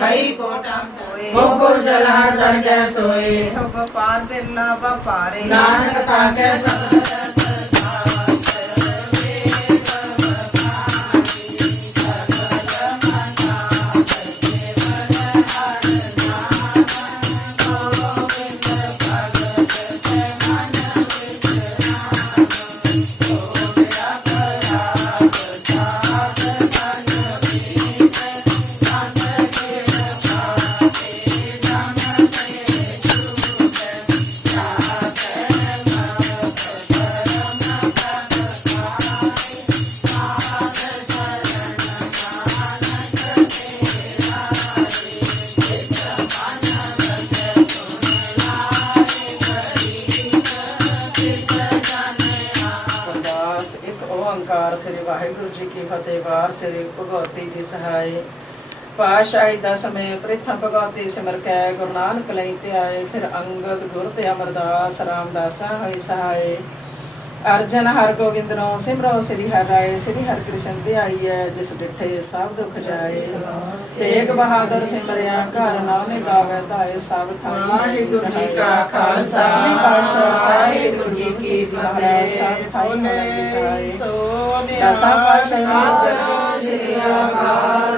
कई कोटम मुकुर जलहर दर कै सोए ਵਪਾਰ ਬਿਰਨਾ ਵਪਾਰੇ नानक ताके सब श्री वाहिगुरु जी की फतेह। वार श्री भगवती जी सहाय। पातशाही दस में प्रथम भगवती सिमर कै गुरु नानक लई त्याए। फिर अंगद गुर ते अमरदास रामदासा हई सहाय। अर्जन हर गोविंद नो सिमरो श्री हर राय। श्री हर कृष्ण ध्याई है जिस डिठे सब दुख जाए। तेग बहादुर सिमरिया घर नाम गावे ताए। सब वाहिगुरु जी का खालसा वाहिगुरु जी की फतेह। दसा पातशाह श्री अकाल।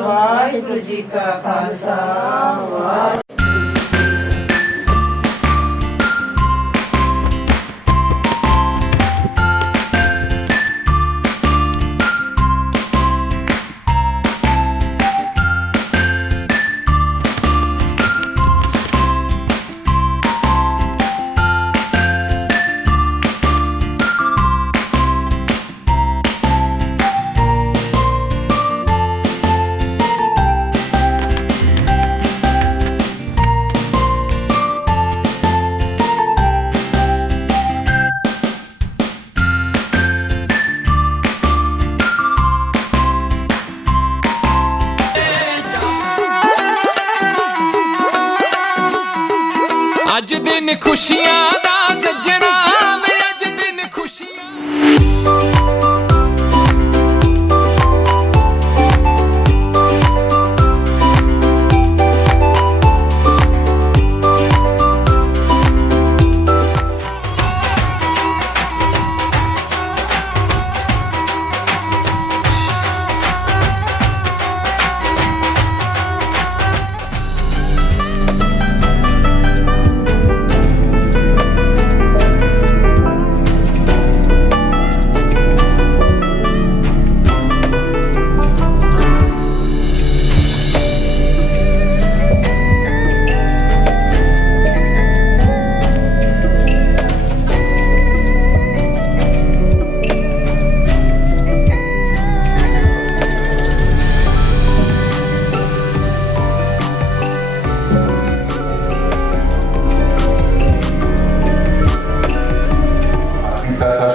वाहिगुरु जी का खालसा अज दिन खुशियां दा सज्जना वे अज दिन खुशियां।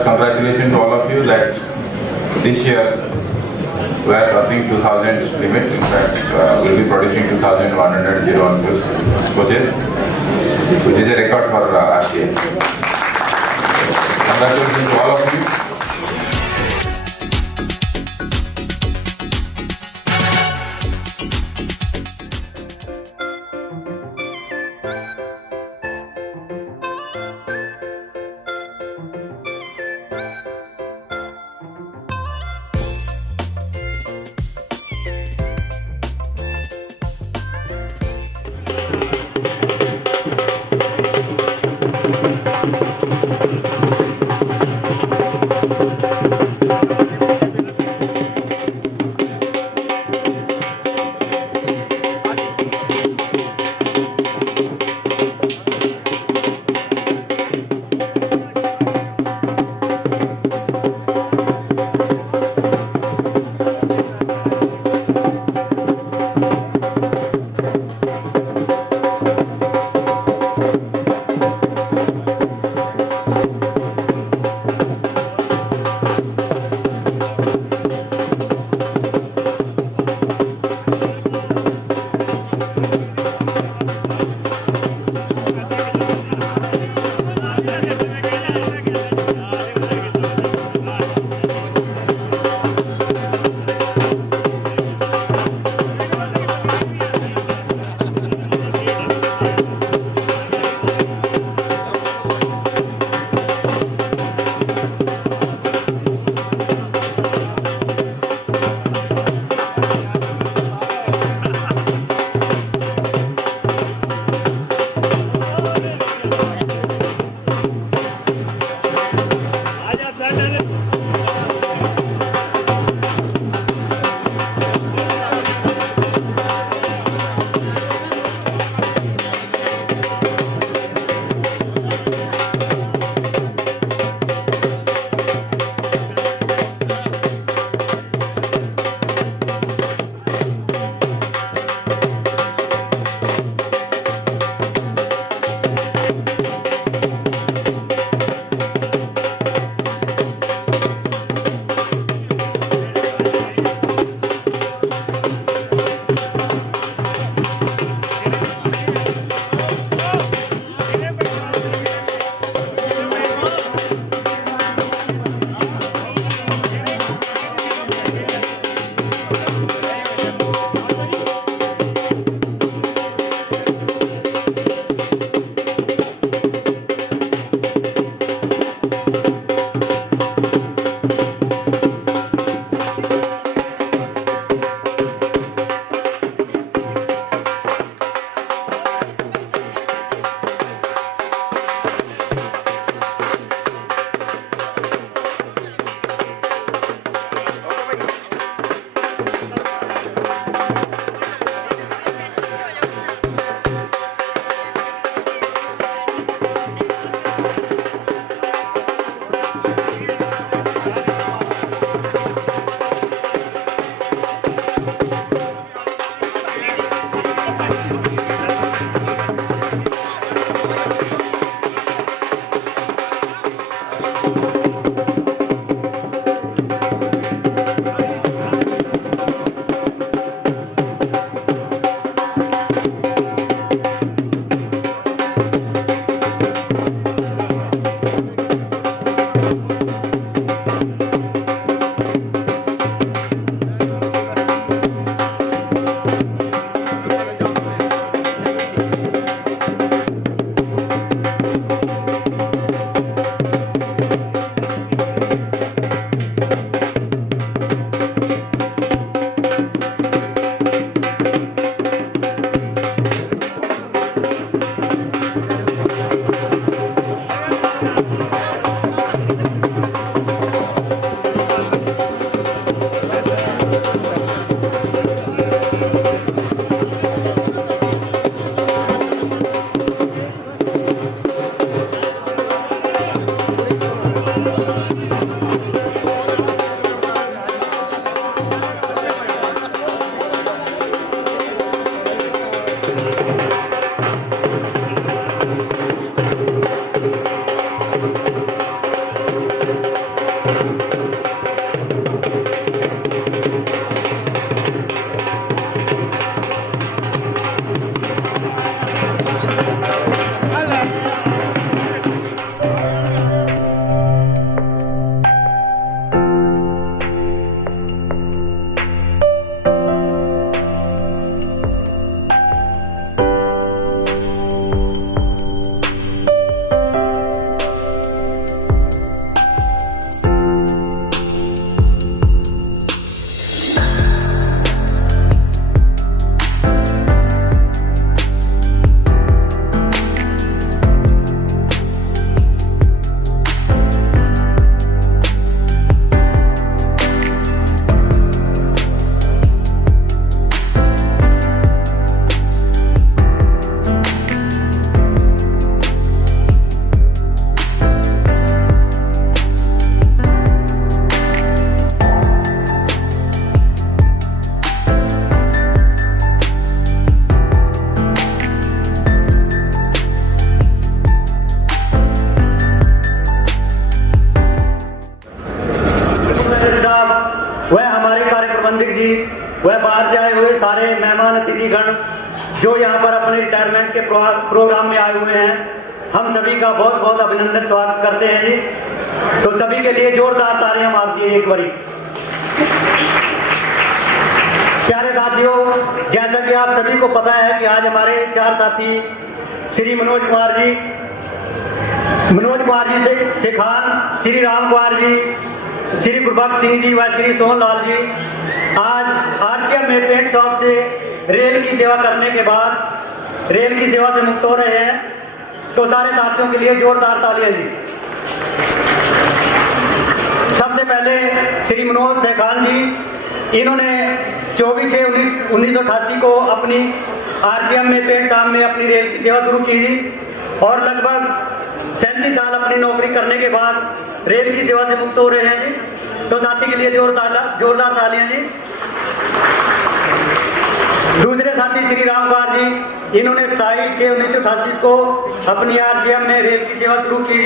Congratulations to all of you that this year we are crossing 2000 limit. In fact, we will be producing 2101 coaches, which is a record for RCA. Congratulations to all of you. मेहमान अतिथिगण जो यहाँ पर अपने रिटायरमेंट के programme में आए हुए हैं, हम सभी का बहुत बहुत अभिनंदन स्वागत करते हैं जी। तो सभी के लिए जोरदार तालियां मार दिए एक बारी। प्यारे साथियों, जैसा कि आप सभी को पता है कि आज हमारे 4 साथी श्री मनोज कुमार जी से खान, श्री राम कुमार जी, श्री गुरबख्श सिंह जी व श्री सोहनलाल जी आज RCM में पेंट शॉप से रेल की सेवा करने के बाद रेल की सेवा से मुक्त हो रहे हैं। तो सारे साथियों के लिए जोरदार तालियां जी। सबसे पहले श्री मनोज खान जी, इन्होंने 24/6/1988 को अपनी RCM में पेंट शॉप में अपनी रेल की सेवा शुरू की थी और लगभग 37 साल अपनी नौकरी करने के बाद रेल की सेवा से मुक्त हो रहे हैं जी। तो साथी के लिए जोरदार तालियां जी। दूसरे साथी श्री राम कुमार जी, इन्होंने 27/6/1988 को अपनी RCM में रेल की सेवा शुरू की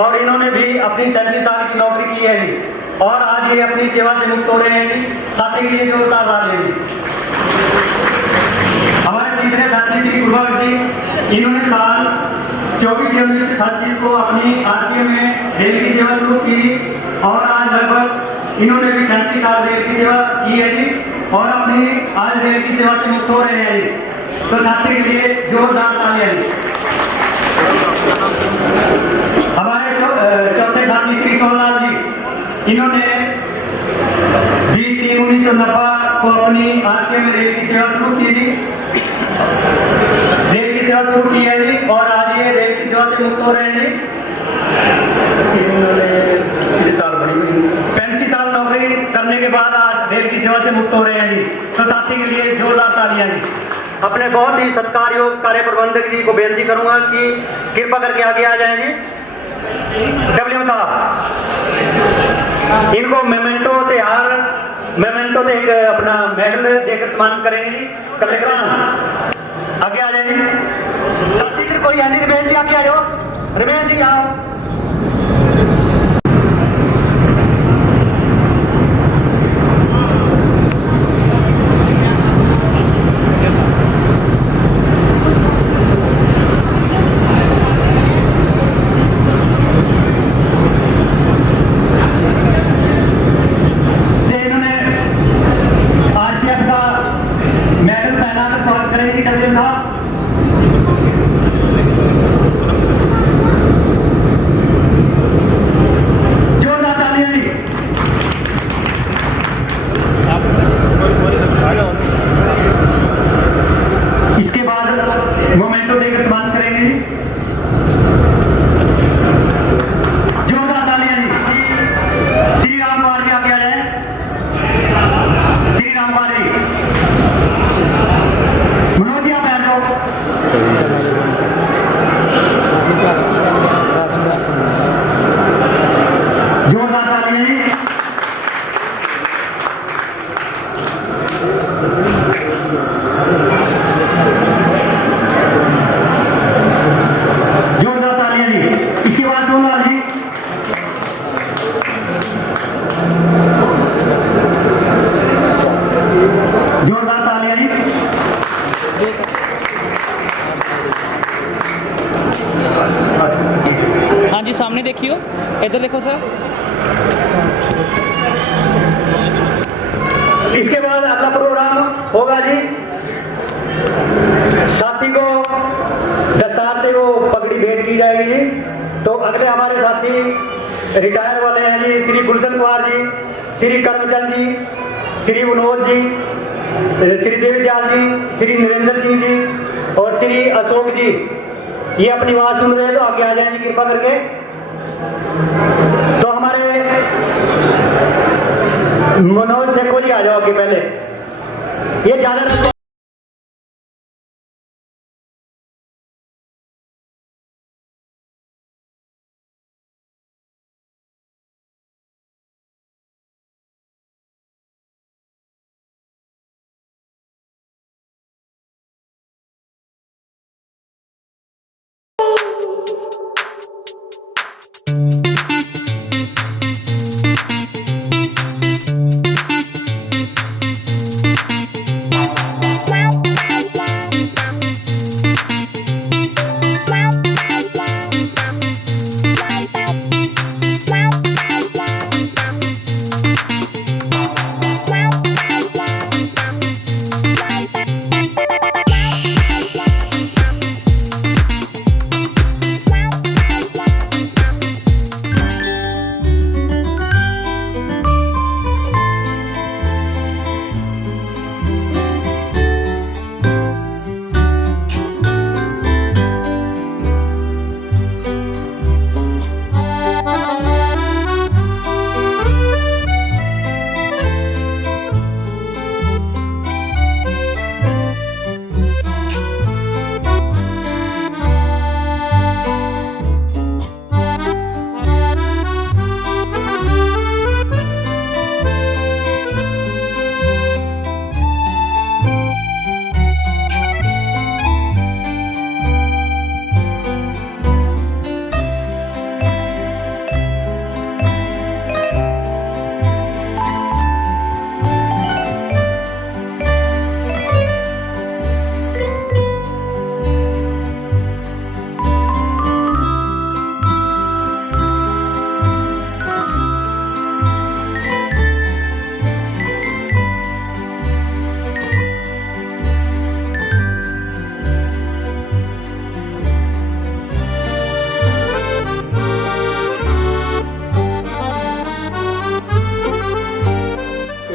और इन्होंने भी अपनी 37 साल की नौकरी की है जी और आज ये अपनी सेवा से मुक्त हो रहे हैं जी। साथी के लिए जोरदार तालियां जी। हमारे तीसरे साथी श्री गुरबख्श जी, इन्होंने साल 24/6/1988 को अपनी RCM में रेल की सेवा शुरू की और आज लगभग इन्होंने भी 37 साल रेल की सेवा की है जी और अपनी आज रेल की सेवा से मुक्त हो रहे हैं जी। तो साथी के लिए जोरदार तालियां जी। हमारे चौथे साथी श्री सोहनलाल जी, इन्होंने 20/3/1990 को अपनी RCM में रेल की सेवा शुरू की थी, रेल की सेवा शुरू की है जी और आज ये रेल की सेवा से मुक्त हो रहे हैं जी। 35 साल नौकरी करने के बाद आज रेल की सेवा से मुक्त हो रहे हैं जी। तो साथी के लिए जोरदार तालियां जी। अपने बहुत ही सत्कारयोग कार्य प्रबंधक जी को बेनती करूंगा कि कृपा करके आगे आ जाएं जी। डब्ल्यू साहब, इनको मेमेंटो दे अपना मेडल देकर सम्मान करेंगे जी। कलेक्टर आगे आ जाएंगे। साथी फिर कोई है नहीं, रमेश जी आगे आ जाओ। रमेश जी आओ। इसके बाद मोमेंटो देकर सम्मान करेंगे। जोरदार तालियां जी। श्री राम कुमार जी आगे आ जाए। श्री राम कुमार जी, मनोज जी आप आ जाओ। जोरदार तालियां जी। जोरदार तालियां जी। इसके बाद सोहनलाल जी। जोरदार तालियां जी। हाँ जी, सामने देखियो, इधर देखो सर। इसके बाद अगला प्रोग्राम होगा जी। साथी को दस्तार से वो पगड़ी भेंट की जाएगी जी। तो अगले हमारे साथी रिटायर वाले हैं जी, श्री गुलशन कुमार जी, श्री करमचंद जी, श्री मनोज जी, श्री देवीदयाल जी, श्री नरेंद्र सिंह जी और श्री अशोक जी। ये अपनी बात सुन रहे हैं तो आगे आ जाएंगे कृपा करके। तो हमारे मनोज से कोई आ जाओ आगे पहले, ये ज्यादा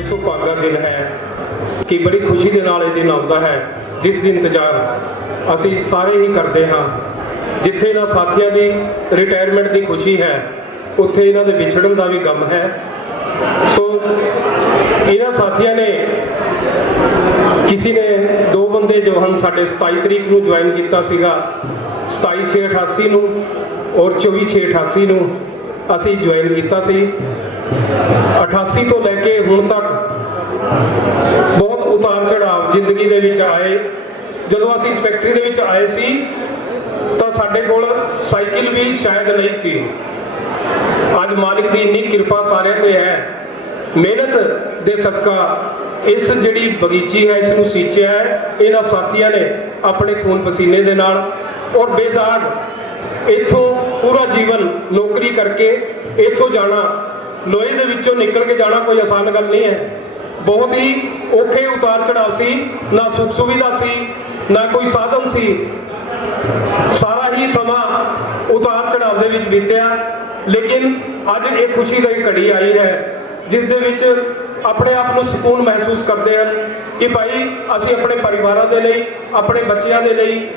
ਸੁਭਾਗਾ ਦਿਨ ਹੈ ਕਿ ਬੜੀ ਖੁਸ਼ੀ ਦੇ ਨਾਲ ਇਹ ਦਿਨ ਆਉਂਦਾ ਹੈ ਜਿਸ ਦੀ ਇੰਤਜ਼ਾਰ ਅਸੀਂ ਸਾਰੇ ਹੀ ਕਰਦੇ ਹਾਂ। ਜਿੱਥੇ ਇਹਨਾਂ ਸਾਥੀਆਂ ਦੀ ਰਿਟਾਇਰਮੈਂਟ ਦੀ ਖੁਸ਼ੀ ਹੈ ਉੱਥੇ ਇਹਨਾਂ ਦੇ ਵਿਛੜਨ ਦਾ ਵੀ ਗਮ ਹੈ। ਸੋ ਇਹਨਾਂ ਸਾਥੀਆਂ ਨੇ ਕਿਸੇ ਨੇ ਦੋ ਬੰਦੇ ਜੋ ਹਨ ਸਾਡੇ 27 ਤਰੀਕ ਨੂੰ ਜੁਆਇਨ ਕੀਤਾ ਸੀਗਾ, 27/6/88 ਨੂੰ ਔਰ 24/6/88 ਨੂੰ ਅਸੀਂ ਜੁਆਇਨ ਕੀਤਾ ਸੀ। 88 ਤੋਂ ਲੈ ਕੇ ਹੁਣ ਤੱਕ ਬਹੁਤ ਉਤਾਰ ਚੜਾਵ ਜ਼ਿੰਦਗੀ ਦੇ ਵਿੱਚ ਆਏ। ਜਦੋਂ ਅਸੀਂ ਇਸ ਫੈਕਟਰੀ ਦੇ ਵਿੱਚ ਆਏ ਸੀ ਤਾਂ ਸਾਡੇ ਕੋਲ ਸਾਈਕਲ ਵੀ ਸ਼ਾਇਦ ਨਹੀਂ ਸੀ। ਅੱਜ ਮਾਲਿਕ ਦੀ ਇੰਨੀ ਕਿਰਪਾ ਸਾਰਿਆਂ ਤੇ ਹੈ। ਮਿਹਨਤ ਦੇ ਸਦਕਾ ਇਸ ਜਿਹੜੀ ਬਗੀਚੀ ਹੈ ਇਸ ਨੂੰ ਸੀਂਚਿਆ ਹੈ ਇਹਨਾਂ ਸਾਥੀਆਂ ਨੇ ਆਪਣੇ ਖੂਨ ਪਸੀਨੇ ਦੇ ਨਾਲ ਔਰ ਬੇਦਾਗ ਇੱਥੋਂ ਪੂਰਾ ਜੀਵਨ ਨੌਕਰੀ ਕਰਕੇ ਇੱਥੋਂ ਜਾਣਾ, ਲੋਹੇ ਦੇ ਵਿੱਚੋਂ ਨਿਕਲ ਕੇ ਜਾਣਾ ਕੋਈ ਆਸਾਨ ਗੱਲ ਨਹੀਂ ਹੈ। ਬਹੁਤ ਹੀ ਔਖੇ ਉਤਾਰ ਚੜਾਵ ਸੀ, ਨਾ ਸੁੱਖ ਸੁਵਿਧਾ ਸੀ ਨਾ ਕੋਈ ਸਾਧਨ ਸੀ। ਸਾਰਾ ਹੀ ਸਮਾਂ ਉਤਾਰ ਚੜਾਵ ਦੇ ਵਿੱਚ ਬੀਤਿਆ, ਲੇਕਿਨ ਅੱਜ ਇਹ ਖੁਸ਼ੀ ਦੀ ਘੜੀ ਆਈ ਹੈ ਜਿਸ ਦੇ ਵਿੱਚ ਆਪਣੇ ਆਪ ਨੂੰ ਸਕੂਨ ਮਹਿਸੂਸ ਕਰਦੇ ਹਨ ਕਿ ਭਾਈ ਅਸੀਂ ਆਪਣੇ ਪਰਿਵਾਰਾਂ ਦੇ ਲਈ, ਆਪਣੇ ਬੱਚਿਆਂ ਦੇ ਲਈ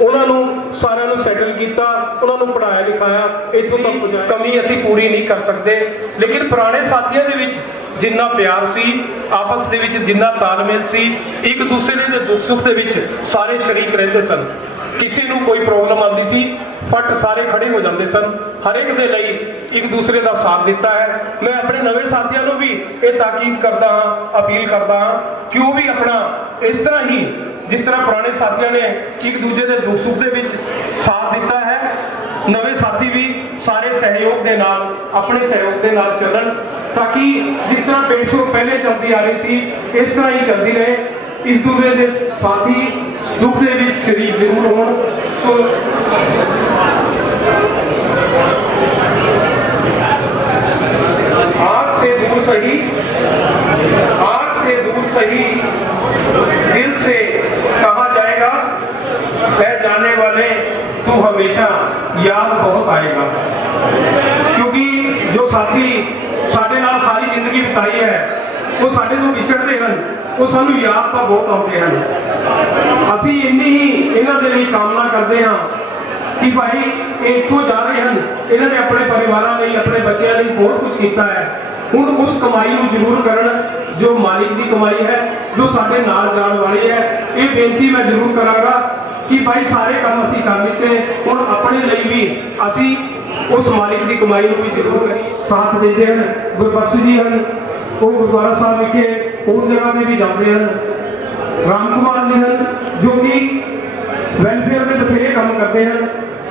ਉਹਨਾਂ ਨੂੰ ਸਾਰਿਆਂ ਨੂੰ ਸੈਟਲ ਕੀਤਾ, ਉਹਨਾਂ ਨੂੰ ਪੜ੍ਹਾਇਆ ਲਿਖਾਇਆ, ਇੱਥੋਂ ਤੱਕ ਪਹੁੰਚਾਇਆ। ਕਮੀ ਅਸੀਂ ਪੂਰੀ ਨਹੀਂ ਕਰ ਸਕਦੇ, ਲੇਕਿਨ ਪੁਰਾਣੇ ਸਾਥੀਆਂ ਦੇ ਵਿੱਚ ਜਿੰਨਾ ਪਿਆਰ ਸੀ, ਆਪਸ ਦੇ ਵਿੱਚ ਜਿੰਨਾ ਤਾਲਮੇਲ ਸੀ, ਇੱਕ ਦੂਸਰੇ ਦੇ ਦੁੱਖ ਸੁੱਖ ਦੇ ਵਿੱਚ ਸਾਰੇ ਸ਼ਰੀਕ ਰਹਿੰਦੇ ਸਨ। ਕਿਸੇ ਨੂੰ ਕੋਈ ਪ੍ਰੋਬਲਮ ਆਉਂਦੀ ਸੀ ਫਟ ਸਾਰੇ ਖੜੇ ਹੋ ਜਾਂਦੇ ਸਨ, ਹਰ ਇੱਕ ਦੇ ਲਈ ਇੱਕ ਦੂਸਰੇ ਦਾ ਸਾਥ ਦਿੱਤਾ ਹੈ। ਮੈਂ ਆਪਣੇ ਨਵੇਂ ਸਾਥੀਆਂ ਨੂੰ ਵੀ ਇਹ ਤਾਕੀਦ ਕਰਦਾ ਹਾਂ, ਅਪੀਲ ਕਰਦਾ ਹਾਂ ਕਿ ਉਹ ਵੀ ਆਪਣਾ ਇਸ ਤਰ੍ਹਾਂ ਹੀ ਜਿਸ ਤਰ੍ਹਾਂ ਪੁਰਾਣੇ ਸਾਥੀਆਂ ਨੇ ਇੱਕ ਦੂਜੇ ਦੇ ਦੁੱਖ ਸੁੱਖ ਦੇ ਵਿੱਚ ਸਾਥ ਦਿੱਤਾ ਹੈ, ਨਵੇਂ ਸਾਥੀ ਵੀ ਸਾਰੇ ਸਹਿਯੋਗ ਦੇ ਨਾਲ ਆਪਣੇ ਸਹਿਯੋਗ ਦੇ ਨਾਲ ਚੱਲਣ ਤਾਂ ਕਿ ਜਿਸ ਤਰ੍ਹਾਂ ਪੇਸ਼ੋ ਪਹਿਲੇ ਚੱਲਦੀ ਆ ਰਹੀ ਸੀ ਇਸ ਤਰ੍ਹਾਂ ਹੀ ਚੱਲਦੀ ਰਹੇ। ਇਸ ਦੂਜੇ ਦੇ ਸਾਥੀ ਦੁੱਖ ਦੇ ਵਿੱਚ ਸ਼ਰੀਕ ਜ਼ਰੂਰ ਹੋਣ। ਸੋ आज से दूर सही, आज से दूर सही, दिल से कहा जाएगा, है जाने वाले तू हमेशा याद बहुत आएगा। क्योंकि जो साथी साडे नाल सारी जिंदगी बिताई है वो साडे तो विछड़ते हैं, वो सानू याद तो बहुत आते हैं। असी इन्नी ही इन्हां दे लई कामना करते हैं कि भाई इत्थों जा रहे हैं, इन्होंने अपने परिवारों लिए अपने बच्चों लिए बहुत कुछ किया है। हुण उस कमाई को जरूर करन जो मालिक की कमाई है, जो साडे नाल जाण वाली है। ये बेनती मैं जरूर करांगा कि भाई सारे काम असीं कर लिते, हुण अपने लिए भी असीं उस मालिक की कमाई को भी जरूर साथ देते हैं। गुरबख्श जी हैं वो गुरुद्वारा साहब विखे और जगह में भी जाते हैं। राम कुमार जी हैं जो कि वेलफेयर में बथेरे काम करते हैं,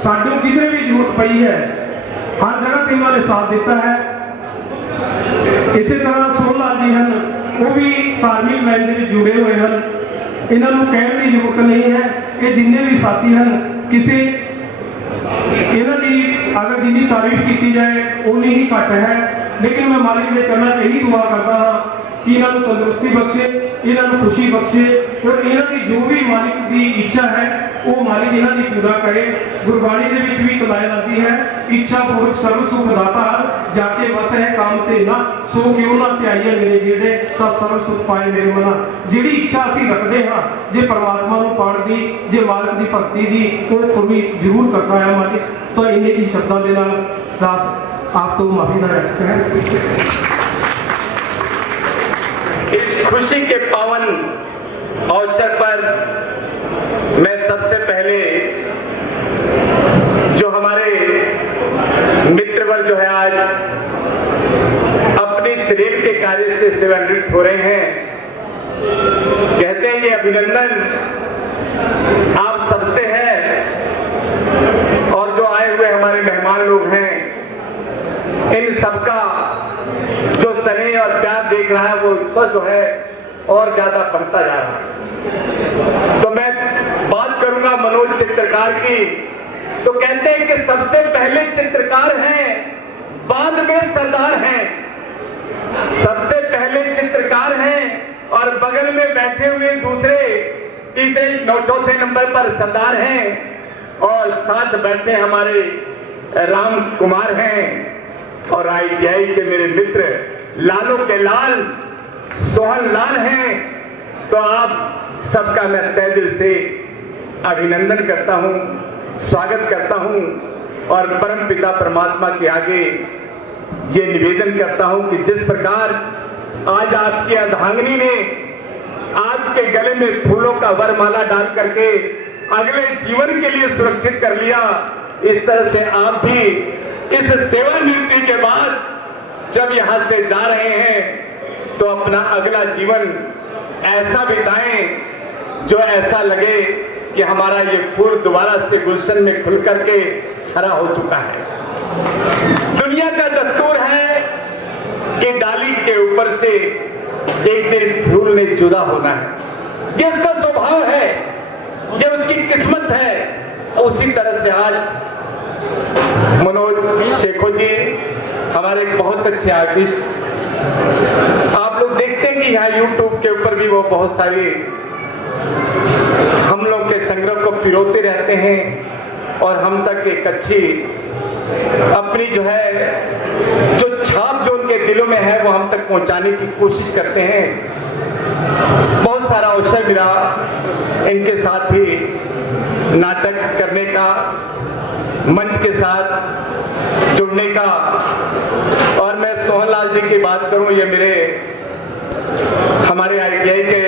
साडू किधरे भी जरूरत पई है हर जगह ते इन्होंने साथ दिता है। इसी तरह सोहलाल जी हैं वो भी धार्मिक लाइन में जुड़े हुए हैं, इन्होंने कहने की जरूरत नहीं है। ये जिन्ने भी साथी हैं किसी इन्हों की अगर जिन्नी तारीफ की जाए उन्नी ही घट है, लेकिन मैं मालिक के चरणों यही दुआ करता हाँ कि इन्हों तंदुरुस्ती बख्शे, इन्हों खुशी बख्शे और इन्हों की जो भी मालिक की इच्छा है वो मालिक इन्हों की पूरा करे। गुरबाणी के विच भी कलायन आती है, इच्छा पूर्वक सर्व सुख दाता जाके बस है काम ते ना, सो क्यों ना त्याइए मेरे जेड़े तो सर्व सुख पाए मेरे मना। जिहड़ी इच्छा असीं रखते हाँ जे परमात्मा नूं पाण दी, जे मालिक की भगती दी, वो पूरी जरूर करता है मालिक। तो इन्हें की शब्दों के नाल दास आप तो माफी का याचक है। इस खुशी के पावन अवसर पर मैं सबसे पहले जो हमारे मित्रवर्ग जो है आज अपने शरीर के कार्य से सेवानिवृत्त हो रहे हैं, कहते हैं ये अभिनंदन आप सबसे है। और जो आए हुए हमारे मेहमान लोग हैं, इन सबका जो स्नेह और प्यार देख रहा है वो उत्साह जो है और ज्यादा बढ़ता जा रहा है। तो मैं बात करूंगा मनोज चित्रकार की। तो कहते हैं कि सबसे पहले चित्रकार हैं, बाद में सरदार हैं। सबसे पहले चित्रकार हैं और बगल में बैठे हुए दूसरे तीसरे चौथे नंबर पर सरदार हैं और साथ बैठे हमारे राम कुमार हैं और ITI के मेरे मित्र लालों के लाल सोहन लाल हैं। तो आप सबका मैं तहे दिल से अभिनंदन करता हूं, स्वागत करता हूं और परम पिता परमात्मा के आगे ये निवेदन करता हूं कि जिस प्रकार आज आपकी अर्धांगिनी ने आपके गले में फूलों का वरमाला डाल करके अगले जीवन के लिए सुरक्षित कर लिया, इस तरह से आप भी इस सेवानिवृत्ति के बाद जब यहां से जा रहे हैं तो अपना अगला जीवन ऐसा बिताएं जो ऐसा लगे कि हमारा ये फूल दोबारा से गुलशन में खुल करके हरा हो चुका है। दुनिया का दस्तूर है कि डाली के ऊपर से एक दिन फूल ने जुदा होना है। ये उसका स्वभाव है, ये उसकी किस्मत है। उसी तरह से आज मनोज शेखो जी हमारे बहुत अच्छे आर्टिस्ट, आप लोग देखते हैं कि यहाँ YouTube के ऊपर भी वो बहुत सारी हम लोग के संग्रह को पिरोते रहते हैं और हम तक एक अच्छी अपनी जो है जो छाप जो उनके दिलों में है वो हम तक पहुंचाने की कोशिश करते हैं। बहुत सारा अवसर मिला इनके साथ भी नाटक करने का, मंच के साथ जुड़ने का। और मैं सोहनलाल जी की बात करूं, ये मेरे हमारे ITI के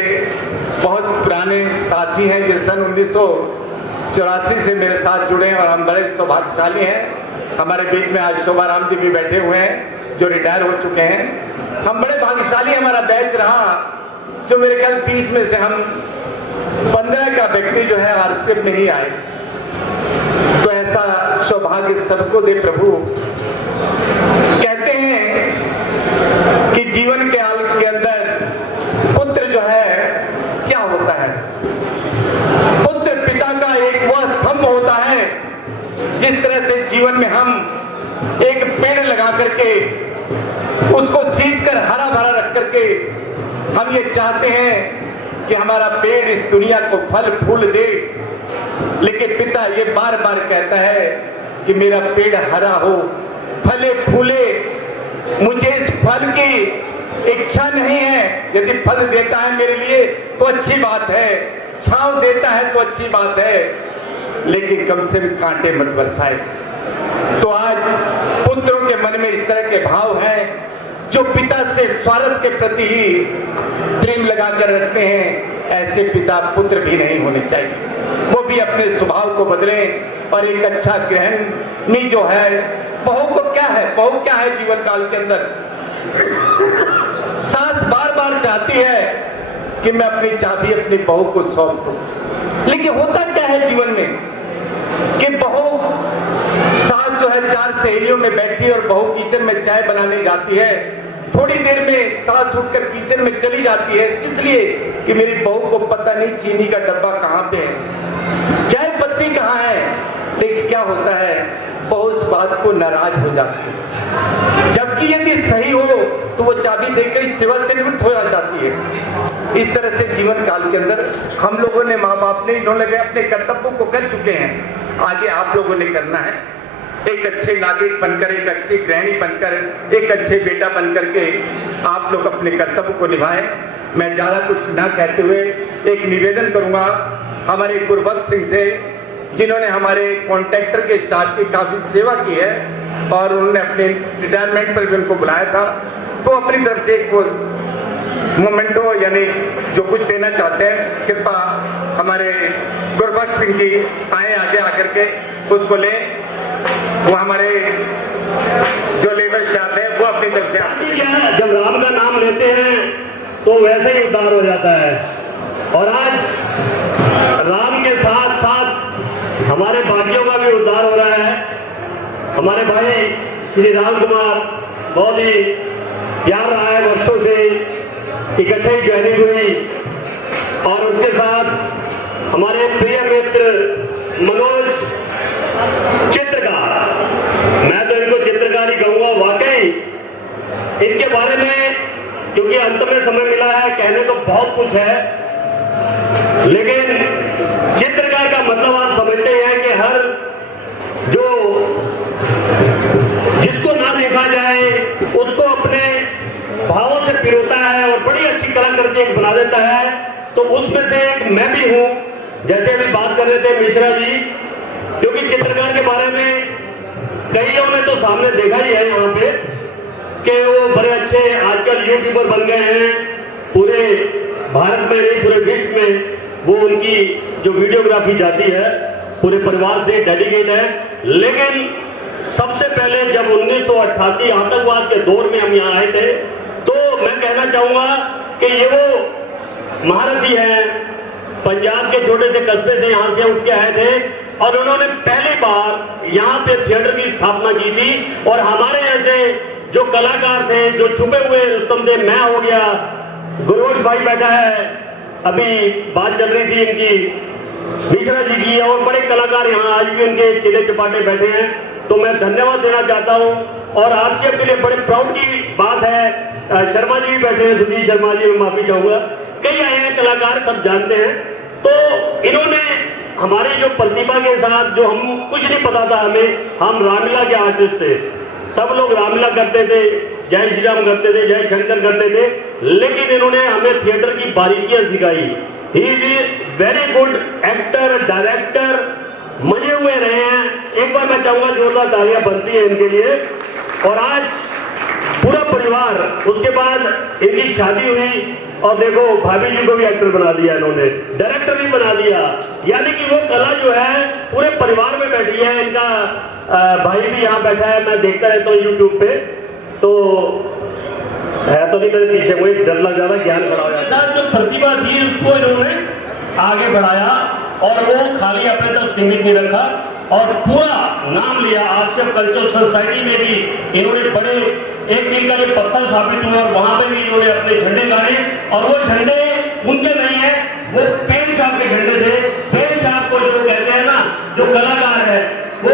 बहुत पुराने साथी हैं जो सन 1984 से मेरे साथ जुड़े हैं और हम बड़े सौभाग्यशाली हैं। हमारे बीच में आज शोभा राम जी भी बैठे हुए हैं जो रिटायर हो चुके हैं। हम बड़े भाग्यशाली, हमारा बैच रहा जो मेरे ख्याल 20 में से हम 15 का व्यक्ति जो है RCF में ही आए। तो ऐसा सौभाग्य सबको दे प्रभु। कहते हैं कि जीवन के अंदर पुत्र जो है क्या होता है, पुत्र पिता का एक वह स्तंभ होता है। जिस तरह से जीवन में हम एक पेड़ लगा करके उसको सींच कर हरा भरा रख करके हम ये चाहते हैं कि हमारा पेड़ इस दुनिया को फल फूल दे, लेकिन पिता ये बार बार कहता है कि मेरा पेड़ हरा हो, फले फूले। मुझे इस फल की इच्छा नहीं है। यदि फल देता है मेरे लिए तो अच्छी बात है, छांव देता है तो अच्छी बात है, लेकिन कम से कम कांटे मत बरसाए। तो आज पुत्रों के मन में इस तरह के भाव हैं जो पिता से स्वार्थ के प्रति ही प्रेम लगा कर रखते हैं। ऐसे पिता पुत्र भी नहीं होने चाहिए। वो भी अपने स्वभाव को बदलें और एक अच्छा गृहिणी जो है, बहू को क्या है, बहू क्या है जीवन काल के अंदर, सास बार बार चाहती है कि मैं अपनी चाबी अपनी बहू को सौंप दूं। लेकिन होता क्या है जीवन में कि बहू सास जो है 4 सहेलियों में बैठी और बहू किचन में चाय बनाने जाती है। थोड़ी देर में सास उठकर किचन में चली जाती है, इसलिए कि मेरी बहू को पता नहीं चीनी का डब्बा कहाँ पे है, चाय पत्ती कहाँ है। लेकिन क्या होता है वो उस बात को नाराज हो जाती है, जबकि यदि सही हो तो वो चाबी देकर इस सेवा से निवृत्त होना चाहती है। इस तरह से जीवन काल के अंदर हम लोगों ने, माँ बाप ने, इन्होंने अपने कर्तव्यों को कर चुके हैं, आगे आप लोगों ने करना है। एक अच्छे नागरिक बनकर, एक अच्छी गृहिणी बनकर, एक अच्छे बेटा बनकर के आप लोग अपने कर्तव्य को निभाएं। मैं ज़्यादा कुछ ना कहते हुए एक निवेदन करूंगा हमारे गुरबख्श सिंह से, जिन्होंने हमारे कॉन्ट्रैक्टर के स्टाफ की काफ़ी सेवा की है और उन्होंने अपने रिटायरमेंट पर भी उनको बुलाया था, तो अपनी तरफ से एक मोमेंटो यानी जो कुछ देना चाहते हैं, कृपा हमारे गुरबख्श सिंह जी आए, आगे आकर के उसको लें। वो हमारे जो लेबर स्टाफ है वो अपनी तरफ से क्या है, जब राम का नाम लेते हैं तो वैसे ही उद्धार हो जाता है। और आज राम के साथ साथ हमारे भाग्यों का भी उद्धार हो रहा है। हमारे भाई श्री राम कुमार बहुत ही प्यार रहा है, वर्षों से इकट्ठे ही ज्वाइनिंग हुई, और उनके साथ हमारे प्रिय मित्र मनोज चित्रकार, मैं तो इनको चित्रकार ही कहूंगा। वाकई इनके बारे में, क्योंकि अंत में समय मिला है, कहने को बहुत कुछ है, लेकिन चित्रकार का मतलब आप समझते हैं कि हर जो जिसको ना देखा जाए उसको अपने भावों से पिरोता है और बड़ी अच्छी कलाकृति एक बना देता है। तो उसमें से एक मैं भी हूं। जैसे अभी बात कर रहे थे मिश्रा जी, क्योंकि चित्रकार के बारे में कईयों ने तो सामने देखा ही है यहाँ पे कि वो बड़े अच्छे आजकल यूट्यूबर बन गए हैं, पूरे भारत में नहीं पूरे विश्व में वो उनकी जो वीडियोग्राफी जाती है पूरे परिवार से डेडिकेट है। लेकिन सबसे पहले जब 1988 आतंकवाद के दौर में हम यहाँ आए थे, तो मैं कहना चाहूंगा कि ये वो महारथी हैं, पंजाब के छोटे से कस्बे से यहाँ से उठ के आए थे और उन्होंने पहली बार यहाँ पे थिएटर की स्थापना की थी। और हमारे ऐसे जो कलाकार थे, जो छुपे हुए रुस्तम थे, मैं हो गया, गुरबख्श भाई बैठा है, अभी बात चल रही थी इनकी मिश्रा जी की, और बड़े कलाकार यहाँ आज भी उनके चिले चपाटे बैठे हैं। तो मैं धन्यवाद देना चाहता हूँ। और आरसीएफ के लिए बड़े प्राउड की बात है, शर्मा जी भी बैठे हैं, सुधीर शर्मा जी, मैं माफी चाहूंगा, कई आए हैं कलाकार, सब जानते हैं। तो इन्होंने हमारी जो प्रतिभा के साथ, जो हम कुछ नहीं पता था हमें, हम रामलीला के आर्टिस्ट थे, सब लोग रामलीला करते थे, जय श्री राम करते थे, जय शंकर करते थे, लेकिन इन्होंने हमें थिएटर की बारीकियां सिखाई। He is very good actor, director, मजे हुए रहे हैं। एक बार मैं चाहूंगा जोरदार तालियां बनती है इनके लिए। और आज पूरा परिवार, उसके बाद इनकी शादी हुई और देखो भाभी जी को भी एक्टर बना दिया इन्होंने, डायरेक्टर भी बना दिया, यानी कि वो कला जो है पूरे परिवार में बैठी है। इनका भाई भी यहाँ बैठा है, मैं देखता रहता हूँ यूट्यूब पे, तो है तो नहीं मेरे पीछे, मुझे डर लग जाता, ज्ञान खड़ा हो जाता। साथ जो प्रतिभा थी उसको इन्होंने आगे बढ़ाया और वो खाली अपने तक सीमित नहीं रखा और पूरा नाम लिया। आरसीएफ कल्चरल सोसाइटी में भी इन्होंने बड़े एक दिन का ये पत्थर स्थापित हुआ और वहां पे भी इन्होंने अपने झंडे गाड़े, और वो झंडे उनके नहीं है, वो पेन साहब के झंडे थे। पेन साहब को जो कहते हैं ना, जो कलाकार है वो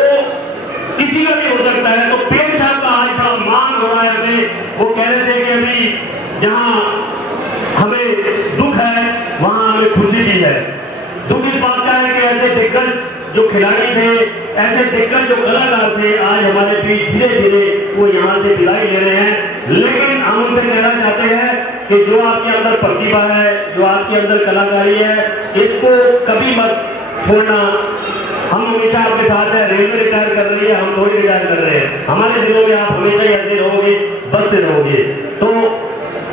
किसी का भी हो सकता है, तो पेन साहब का आज बड़ा मान हो रहा है हमें। वो कह रहे थे कि अभी जहाँ हमें दुख है वहां हमें खुशी भी है। दुख इस बात का है कि ऐसे दिग्गज जो खिलाड़ी थे, ऐसे दिग्गज जो कलाकार थे, आज हमारे बीच धीरे धीरे वो यहाँ से विदाई ले रहे हैं। लेकिन हम उनसे कहना चाहते हैं कि जो आपके अंदर प्रतिभा है, जो आपके अंदर कलाकारी है, इसको कभी मत छोड़ना। हम हमेशा आपके साथ हैं। रेलवे रिटायर कर रही है, हम थोड़ी रिटायर कर रहे हैं, हमारे दिलों में आप हमेशा ही ऐसे रहोगे, बसते रहोगे। तो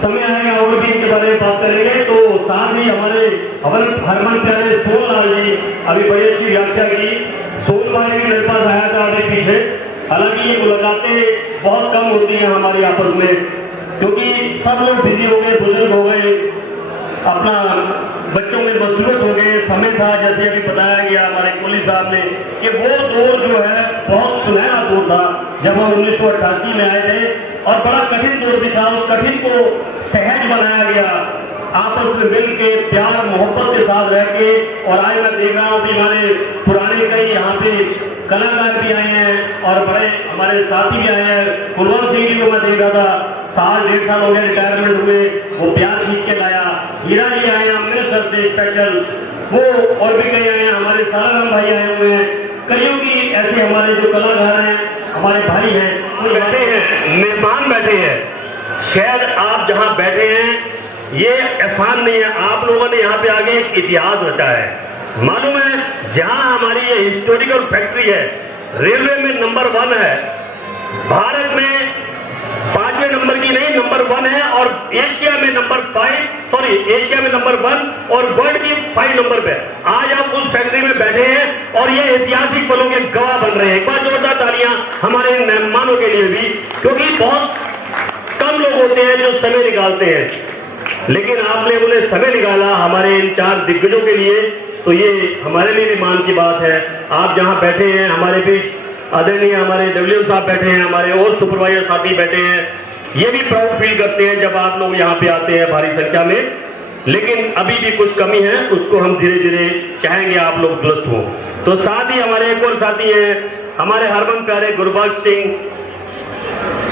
समय आएगा और भी इनके बारे में बात करेंगे। तो साथ ही हमारे हरमन प्यारे सोनलाल जी अभी बड़ी अच्छी व्याख्या की। सोन भाई भी मेरे पास आया था अभी पीछे। हालांकि ये मुलाकातें बहुत कम होती हैं हमारी आपस में, क्योंकि सब लोग बिजी हो गए, बुजुर्ग हो गए, अपना बच्चों में मसरूफ हो गए, समय था, जैसे अभी बताया गया हमारे कोहली साहब ने, कि वो दौर जो है बहुत सुनहरा दौर था जब हम 1988 में आए थे, और बड़ा कठिन दौर भी था। उस कठिन को सहज बनाया गया। आपस में मिल के प्यार मोहब्बत के साथ रह के। और आज मैं देख रहा हूँ कि हमारे पुराने कई यहाँ पे कलाकार भी आए हैं और बड़े हमारे साथी भी आए हैं। कुलवंत सिंह जी को मैं देख रहा था, साल 1.5 साल हो गए रिटायरमेंट हुए, वो प्यार खींच के लाया। हीरा जी आए हैं अमृतसर से स्पेशल, वो और भी कई आए हैं, हमारे साराराम भाई आए हुए हैं। कईयों की ऐसे हमारे जो कलाकार हैं, हमारे भाई हैं, वो बैठे हैं, मेहमान बैठे हैं। शायद आप जहाँ बैठे हैं ये एहसान नहीं है, आप लोगों ने यहाँ पे आगे एक इतिहास रचा है। मालूम है जहाँ हमारी ये हिस्टोरिकल फैक्ट्री है, रेलवे में नंबर 1 है, भारत में 5वें नंबर की नहीं नंबर 1 है, और एशिया में नंबर 1 और वर्ल्ड की 5 नंबर पे। आज आप उस फैक्ट्री में बैठे हैं और ये ऐतिहासिक पलों के गवाह बन रहे हैं। एक बार जोरदार तालियां हमारे इन मेहमानों के लिए भी, क्योंकि बहुत कम लोग होते हैं जो समय निकालते हैं, लेकिन आपने उन्हें समय निकाला हमारे इन 4 दिग्गजों के लिए, तो ये हमारे लिए भी मान की बात है। आप जहां बैठे हैं हमारे बीच आदरणीय हमारे डब्ल्यू साहब बैठे हैं, हमारे और सुपरवाइजर साथी बैठे हैं, ये भी प्राउड फील करते हैं जब आप लोग यहाँ पे आते हैं भारी संख्या में। लेकिन अभी भी कुछ कमी है, उसको हम धीरे धीरे चाहेंगे आप लोग दुरुस्त हो। तो साथ ही हमारे एक और साथी हैं, हमारे हरमन प्यारे गुरबख्श सिंह,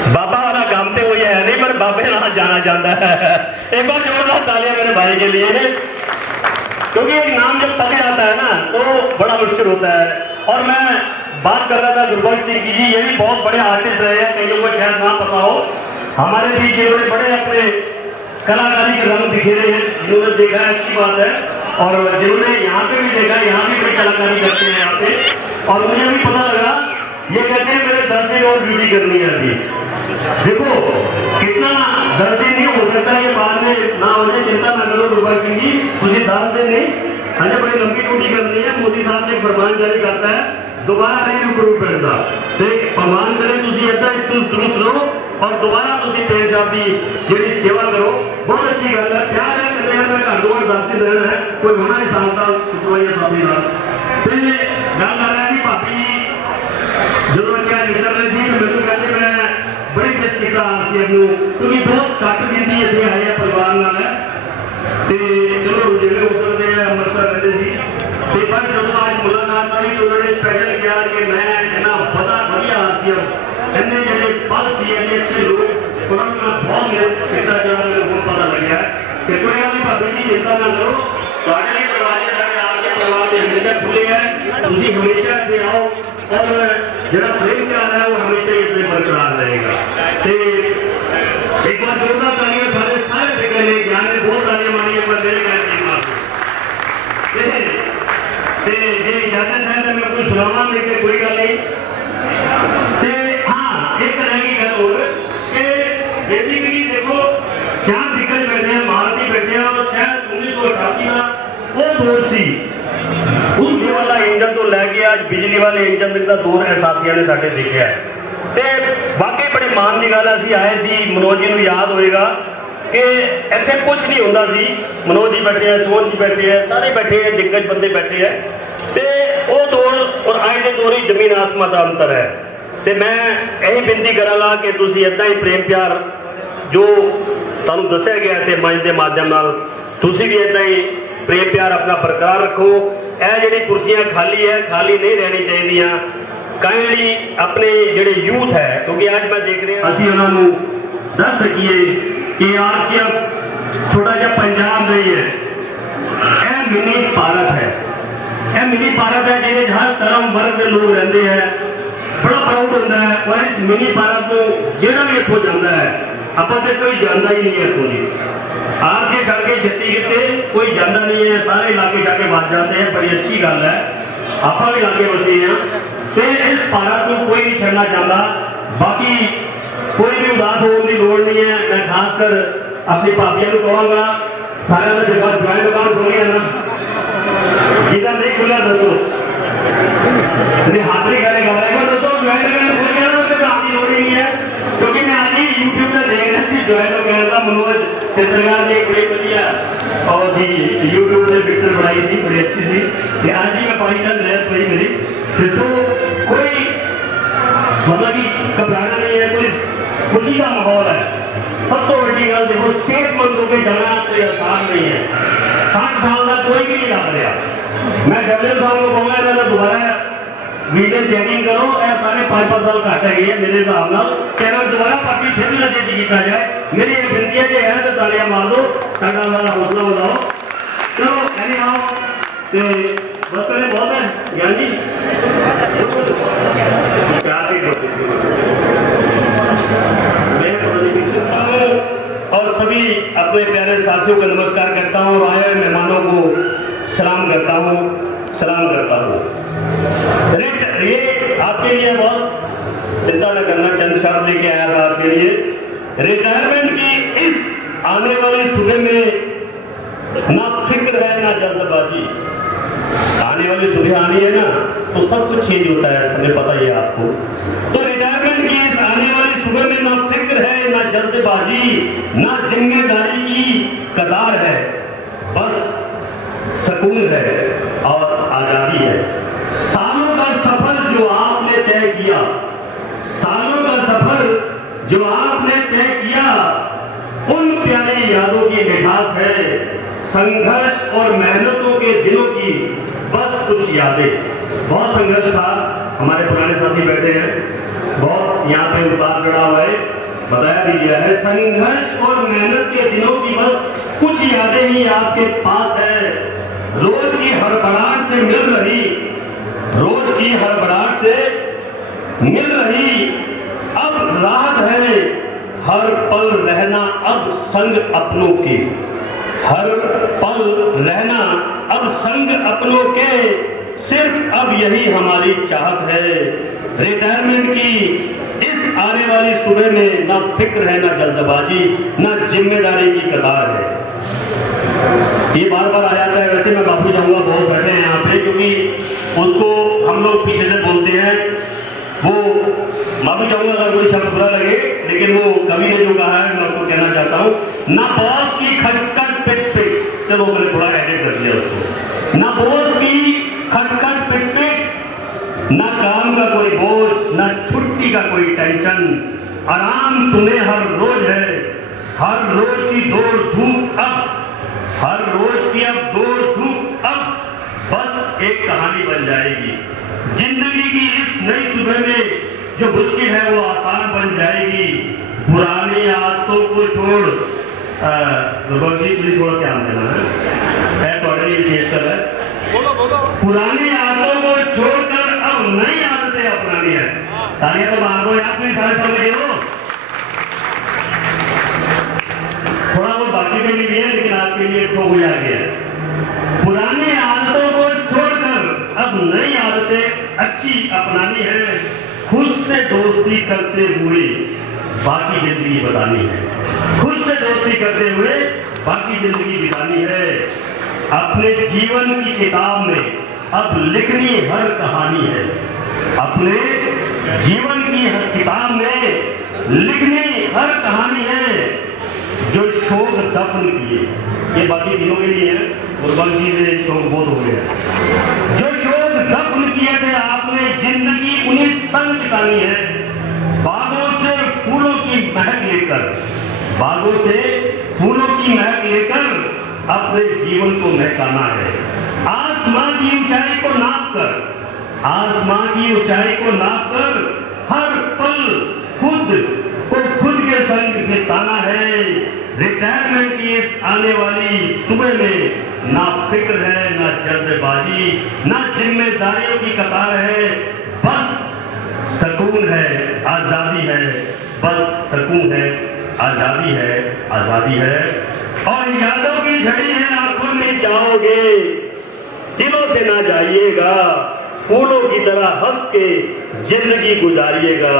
बाबा वाला गामते हुए है नहीं, पर बाबे ना जाना चाहता है। एक बार जोरदार तालियां मेरे भाई के लिए, क्योंकि एक नाम जब पक जाता है ना तो बड़ा मुश्किल होता है। और मैं बात कर रहा था गुरबख्श सिंह की जी, ये भी बहुत बड़े आर्टिस्ट रहे हैं, कईयों को शायद ना पता हो, हमारे बीच जिन्होंने बड़े अपने कलाकारी के रंग बिखेरे हैं, जिन्होंने देखा है अच्छी बात है, और जिन्होंने यहाँ पे भी देखा, यहाँ भी कोई कलाकारी करते हैं यहाँ पे। और मुझे भी पता लगा, ये कहते हैं मेरे 10 दिन और ड्यूटी करनी है अभी। देखो कितना 10 दिन नहीं हो सकता है, बाद में ना हो जाए, चिंता ना करो गुरबख्श सिंह जी, मुझे 10 दिन नहीं, हमें बड़ी लंबी ड्यूटी करनी है। मोदी साहब ने फरमान जारी करता है, दोबारा नहीं रुकरू पैदा, फरमान करें तुम इदा दुरुस्त रहो और दोबारा तुम पेड़ साहब की जी सेवा करो। बहुत अच्छी गल है, प्यार है, कल्याण में घर दोबारा 10 दिन रहना है, कोई होना ही साल सुपरवाइजर साथी का गल कर रहा है कि भाभी जो क्या निकल रहे थे तो मैं कहते मैं बड़ी मिस किया आरसीएफ को, क्योंकि बहुत घट गिनती इतने आए हैं परिवार नाल है, चलो जिले हो सकते हैं अमृतसर रहते थे, पर जब आज मुलाकात आई तो उन्होंने स्पेशल किया कि मैं इतना बढ़िया आरसीएफ इन्ने जो पल सी इन्ने अच्छे लोग उन्होंने बहुत मिस किया, जो मेरे पता लग गया कि कोई गल नहीं भाभी जी चिंता ना करो, साढ़े दरवाजे साढ़े आपके परिवार के हमेशा खुले हैं, तुम हमेशा इतने आओ और जो प्रेम प्यार है वो हमेशा इसमें बरकरार रहेगा। एक बार जोरदार तालियां सारे फिक्र ने ज्ञान ने बहुत तालियां मारी पर मेरे कहते इजाजत है तो मैं कुछ सुनावा लेके कोई गल नहीं। हाँ एक तरह की गल हो बेसिकली देखो 4 दिग्गज बैठे हैं, भारती बैठे हैं, और शायद 1988 का वो दौर सी, उस वाला इंजन तो लै गया आज बिजली वाले इंजन का दौर है, साथियों ने साढ़े देखा है। बाकी बड़े मान की गल असीं आए सी, मनोज जी को याद होएगा कि इतने कुछ नहीं होता सी, मनोज जी बैठे हैं, सोहन जी बैठे हैं, सारे बैठे हैं, दिग्गज बंदे बैठे हैं, तो वो दौर और अज के दौर ही जमीन आसमान का अंतर है। तो मैं यही विनती करांगा कि तुसीं इदां ही प्रेम प्यार जो तुहानूं दस्सिया गया है मंच के माध्यम नाल, तुसीं भी इदां ही प्रेम प्यार अपना बरकरार रखो। यह जिहड़ी कुर्सियां खाली है, खाली नहीं रहनी चाहिए, काइंडली अपने जिहड़े यूथ है, क्योंकि अज मैं देख रहा असीं उन्हां नूं दस सकीए कि आरसीएफ छोटा जिहा पंजाब नहीं है, यह मिनी भारत है, यह मिनी भारत है जिहदे हर धर्म वर्ग के लोग रहते हैं, बड़ा प्राउड होता है। और इस मिनी भारत को जिहड़ा भी इत्थों जाता है, ਆਪਾਂ तो कोई जाता ही नहीं है इत्थों जी, आके करके छत्ती किते कोई जाता नहीं है, सारे इलाके जाके बस जाते हैं, बड़ी अच्छी गल है, आप भी लागे बसे हैं, तो इस भारत को कोई नहीं छड़ना चाहता। बाकी कोई भी उदास होने की लोड़ नहीं है, मैं खासकर अपनी भाभियों को कहूँगा सारे का जगह ज्वाइंट अकाउंट हो गया ना, जिदा नहीं खुला दसो हाथरी करेगा दोस्तों, ज्वाइंट अकाउंट खुल गया ना, उससे काम की लोड़ ही नहीं है, क्योंकि मैं आज ही यूट्यूब पर देख रहा थी ज्वाइंट अकाउंट का मनोज चित्रकार ने बड़ी बढ़िया और जी यूट्यूब से पिक्चर बनाई थी, बड़ी अच्छी थी, आज ही मैं पाई चल रहा पड़ी मेरी, तो कोई मतलब कि घबराना नहीं है, कोई खुशी का माहौल है। सब तो बड़ी गल देखो, सेहतमंद के जाना कोई आसान नहीं है। 60 साल का कोई भी नहीं लग रहा। मैं डब्ल्यू साहब को कहूँगा मैं दोबारा वीडियो चेकिंग करो, यह सारे 5-5 साल घट है मेरे हिसाब न तेरा दोबारा पार्टी फिर नशे किया जाए। मेरी एक विनती है जो है तो तालियां मार दो, साढ़ा वाला हौसला बताओ। चलो एनी हाउ बस पहले बहुत है ज्ञान जी और सभी अपने प्यारे साथियों को नमस्कार करता हूँ और आए हुए मेहमानों को सलाम करता हूँ। ये आपके लिए बॉस चिंता न करना, चंद शब्द लेके आया था आपके लिए। रिटायरमेंट की इस आने वाली सुबह में ना फिक्र है ना जल्दबाजी। आने वाली सुबह आनी है ना तो सब कुछ चेंज होता है, समय पता ही है आपको। तो रिटायरमेंट की इस आने वाली सुबह में ना फिक्र है ना जल्दबाजी, ना जिम्मेदारी की कतार है, बस सुकून है और आजादी है। सालों का सफर जो आपने तय किया, सालों का सफर जो आपने तय किया, उन प्यारी यादों की मिठास है, संघर्ष और मेहनतों के दिनों की बस कुछ यादें। बहुत संघर्ष था, हमारे पुराने साथी बैठे हैं, बहुत यहाँ पे उतार चढ़ाव है, बताया भी गया है। संघर्ष और मेहनत के दिनों की बस कुछ यादें ही आपके पास है। रोज की हड़बड़ाहट से मिल रही, रोज की हड़बड़ाहट से मिल रही अब राहत है। हर पल रहना अब संग अपनों के, हर पल रहना अब संग अपनों के, सिर्फ अब यही हमारी चाहत है। रिटायरमेंट की इस आने वाली सुबह में ना फिक्र है ना जल्दबाजी, ना जिम्मेदारी की कतार है। ये बार बार आ जाता है। वैसे मैं माफी चाहूंगा, बहुत बैठे हैं यहाँ पे, क्योंकि उसको हम लोग पीछे से बोलते हैं, वो माफी चाहूंगा अगर कोई शब्द बुरा लगे, लेकिन वो कवि ने जो कहा है मैं उसको कहना चाहता हूँ। ना बॉस की खटखट पिट पिट, चलो मैंने थोड़ा एडिट कर दिया उसको। ना बॉस की खटखट पिट पिट, ना काम का कोई बोझ, ना छुट्टी का कोई टेंशन, आराम तुम्हें हर रोज है। हर रोज की दौड़ धूप अब, हर रोज की अब दौड़ धूप अब बस एक कहानी बन जाएगी। जिंदगी की इस नई सुबह में जो मुश्किल है वो आसान बन जाएगी। पुरानी आदतों को छोड़, थोड़ा ध्यान देना है, पुरानी आदतों को छोड़कर अब नई आदतें अपनानी है। तालियां तो मार दो यार, कोई सारे समझे हो। थोड़ा वो बाकी के लिए है, लेकिन आपके लिए तो हो गया। पुरानी आदतों को छोड़कर अब नई आदतें अच्छी अपनानी है। खुद से दोस्ती करते हुए बाकी जिंदगी बतानी है। खुद से दोस्ती करते हुए बाकी जिंदगी बितानी है। अपने जीवन की किताब में अब लिखनी हर कहानी है। अपने जीवन की हर किताब में लिखनी हर कहानी है। जो शोक दफन किए, ये बाकी दिनों के लिए है, कुर्बान जी से शोक बहुत हो गया। जो शोक दफन किए थे आपने, जिंदगी उन्हीं संग बितानी है। बागों से फूलों की महक लेकर, बागों से फूलों की महक लेकर अपने जीवन को महकाना है। आसमान की ऊंचाई को नापकर, आसमान की ऊंचाई को नापकर हर पल खुद को खुद के संग बिताना है। रिटायरमेंट की इस आने वाली सुबह में ना फिक्र है ना जल्दबाजी, ना जिम्मेदारियों की कतार है, बस सुकून है, आजादी है, बस सुकून है, आजादी है, आजादी है। और यादों की झड़ी है आंखों में जाओगे, दिलों से ना जाइएगा, फूलों की तरह हंस के जिंदगी गुजारिएगा,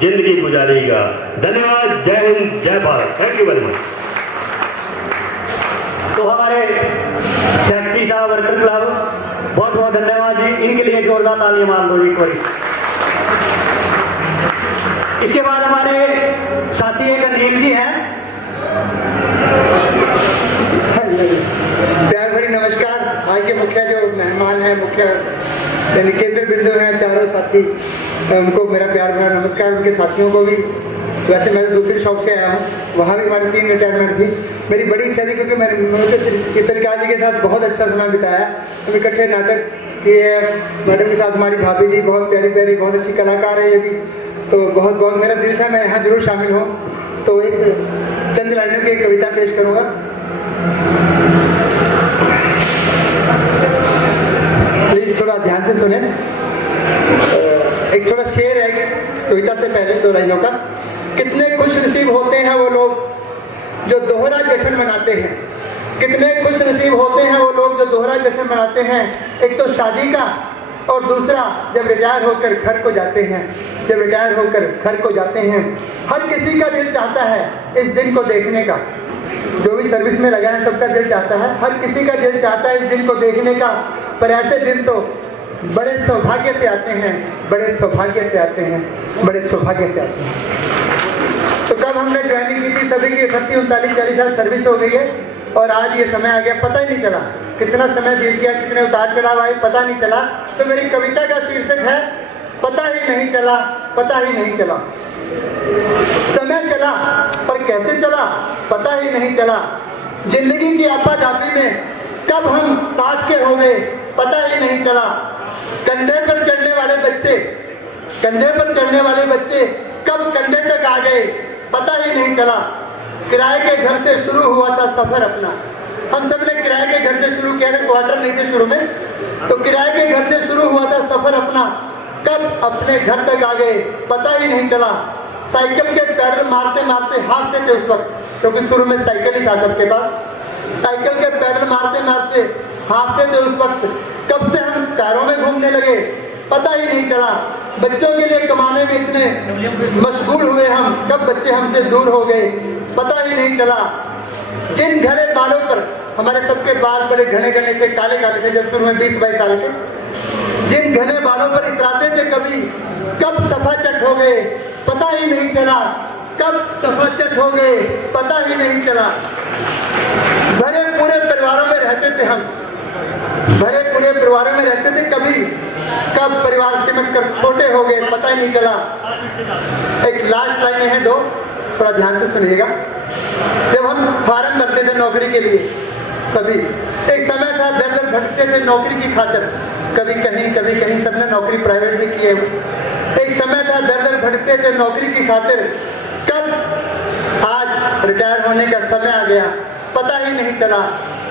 जिंदगी गुजारिएगा। धन्यवाद। जय हिंद, जय Bharat. Thank you very much. तो हमारे सेक्रेटरी साहब वर्कर क्लब, बहुत बहुत धन्यवाद जी, इनके लिए जोरदार तालियां मार दो एक बार। इसके बाद हमारे साथी एक अनिल जी हैं। प्यार भरी नमस्कार। आज के मुख्य जो मेहमान हैं, मुख्य केंद्र बिंदु हैं, चारों साथी, उनको मेरा प्यार भरा नमस्कार। उनके साथियों को भी वैसे मैं दूसरी शॉप से आया हूँ, वहाँ भी हमारे 3 रिटायरमेंट थी। मेरी बड़ी इच्छा थी क्योंकि मुझे चित्रकार जी के साथ बहुत अच्छा समय बिताया। हम इकट्ठे नाटक किए, मैडम के साथ हमारी भाभी जी बहुत प्यारी प्यारी बहुत अच्छी कलाकार है ये भी, तो बहुत बहुत मेरा दिल था मैं यहाँ जरूर शामिल हूँ। तो एक चंद लाइनों की एक कविता पेश करूँगा। प्लीज थोड़ा ध्यान से सुने। एक थोड़ा शेर है कविता से पहले 2 लाइनों का। कितने खुश नसीब होते हैं वो लोग जो दोहरा जश्न मनाते हैं। कितने खुश नसीब होते हैं वो लोग जो दोहरा जश्न मनाते हैं, एक तो शादी का और दूसरा जब रिटायर होकर घर को जाते हैं। जब रिटायर होकर घर को जाते हैं, हर किसी का दिल चाहता है इस दिन को देखने का। जो भी सर्विस में लगा है सबका दिल चाहता है, हर किसी का दिल चाहता है इस दिन को देखने का। पर ऐसे दिन तो बड़े सौभाग्य से आते हैं, बड़े सौभाग्य से आते हैं, बड़े सौभाग्य से आते हैं। तो कब हमने ज्वाइनिंग की थी सभी की 38, 39, 40 साल सर्विस हो गई है और आज ये समय आ गया, पता ही नहीं चला कितना समय बीत गया, कितने उतार चढ़ाव आए पता नहीं चला। तो मेरी कविता का शीर्षक है पता ही नहीं चला, पता ही नहीं चला। समय चला पर कैसे चला पता ही नहीं चला। जिंदगी की आपाधापी में कब हम साथ के हो गए पता ही नहीं चला। कंधे पर चढ़ने वाले बच्चे, कंधे पर चढ़ने वाले बच्चे कब कंधे तक आ गए पता ही नहीं चला। किराए के घर से शुरू हुआ था सफर अपना। हम सब ने किराए के घर से शुरू किया था, क्वार्टर नहीं थे शुरू में, तो किराए के घर से शुरू हुआ था सफर अपना। कब अपने घर तक आ गए पता ही नहीं चला। साइकिल के पैडल मारते मारते हाँफते थे उस वक्त, क्योंकि शुरू में साइकिल ही था सबके पास। साइकिल के पैडल मारते मारते हाँफते थे उस वक्त। कब से हम कारों में घूमने लगे पता ही नहीं चला। बच्चों के लिए कमाने में इतने मशगूल हुए हम, कब बच्चे हमसे दूर हो गए पता ही नहीं चला। जिन घने बालों पर हमारे सबके बाल बड़े घने घने थे, काले काले थे जब शुरू में 20-22 साल के, जिन घने बालों पर इतराते थे कभी, कब सफाचट हो गए पता ही नहीं चला। कब सफाचट हो गए पता ही नहीं चला। भरे पूरे परिवारों में रहते थे हम, भरे पूरे परिवारों में रहते थे कभी, कब परिवार सिमट कर छोटे हो गए पता ही नहीं चला। एक लास्ट लाइन है 2, थोड़ा ध्यान से सुनिएगा। जब हम फार्म भरते थे नौकरी के लिए सभी, एक समय था दर दर भटकते थे नौकरी की खातिर, कभी कहीं सबने नौकरी प्राइवेट भी की है। एक समय था दर दर भटकते थे नौकरी की खातिर, कब आज रिटायर होने का समय आ गया पता ही नहीं चला,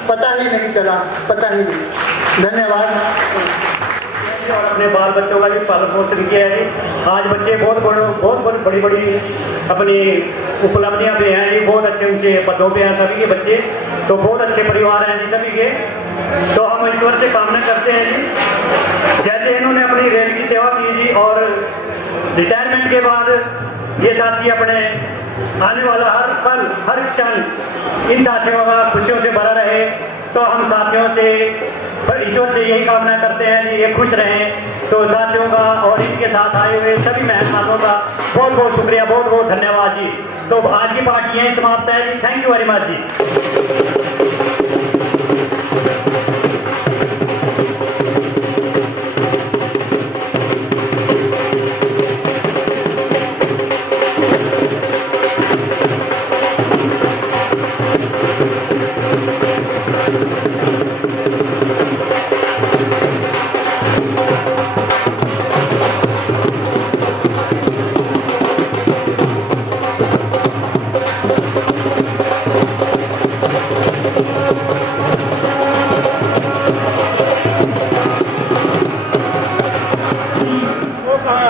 पता ही नहीं चला, पता ही नहीं। धन्यवाद। और अपने बाल बच्चों का भी पालन पोषण किया है जी। आज बच्चे बहुत बड़ी बड़ी अपनी उपलब्धियां पे हैं जी, बहुत अच्छे ऊंचे पदों पे हैं सभी के बच्चे, तो बहुत अच्छे परिवार हैं जी सभी के। तो हम ईश्वर से कामना करते हैं जी, जैसे इन्होंने अपनी रेल की सेवा की जी और रिटायरमेंट के बाद ये साथी अपने आने वाला हर पल हर क्षण इन साथियों का खुशियों से भरा रहे। तो हम साथियों से ईश्वर से यही कामना करते हैं कि ये खुश रहें। तो साथियों का और इनके साथ आए हुए सभी मेहमानों का बहुत बहुत शुक्रिया, बहुत बहुत धन्यवाद जी। तो आज की पार्टी यहीं समाप्त है जी। थैंक यू वेरी मच जी।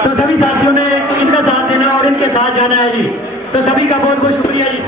तो सभी साथियों ने इनका साथ देना और इनके साथ जाना है जी। तो सभी का बहुत बहुत शुक्रिया जी।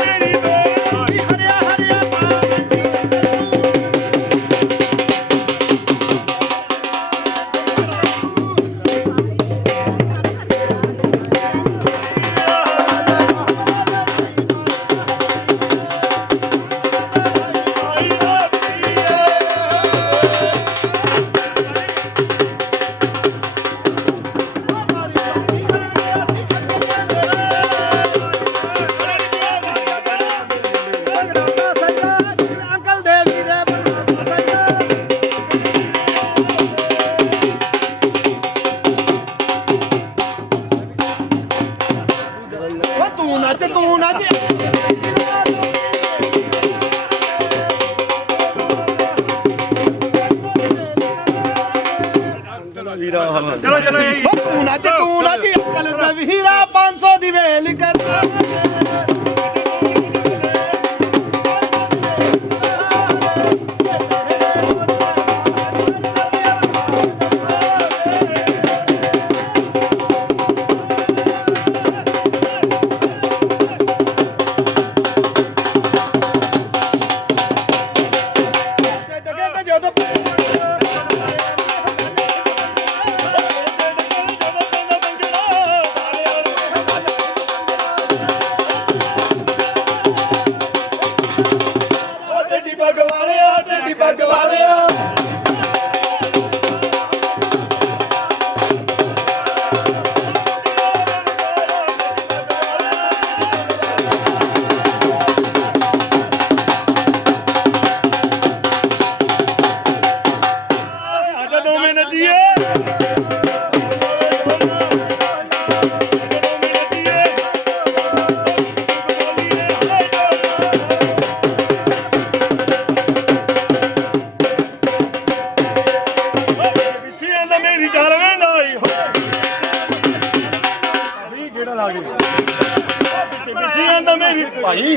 मेरी ਨੱਚ ਤੂੰ ਨੱਚ ਚਲੋ ਤੂੰ ਨੱਚ ਅਕਲ ਦਾ ਵੀਰਾ 500 ਦੀ ਵੇਲ ਕਰ ਭਾਈ